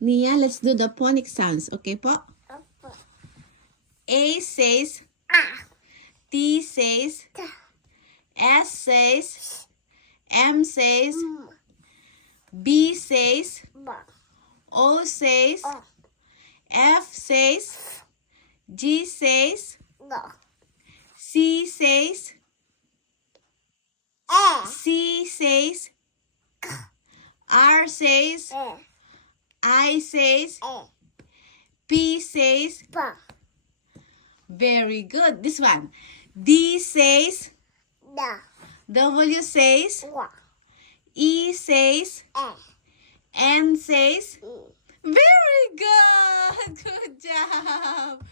Nia, let's do the phonics sounds. Okay po? Opo. A says, Ah. T says, Ta. S says, M says, Mm. B says, Ba. O says, Oh. F says, G says, No. C says, Eh. C says, R says, Eh. I says, Eh. P says. Ba. Very good. This one. D says, Da. W says, Wa. E says, Eh. N says. Mm. Very good. Good job.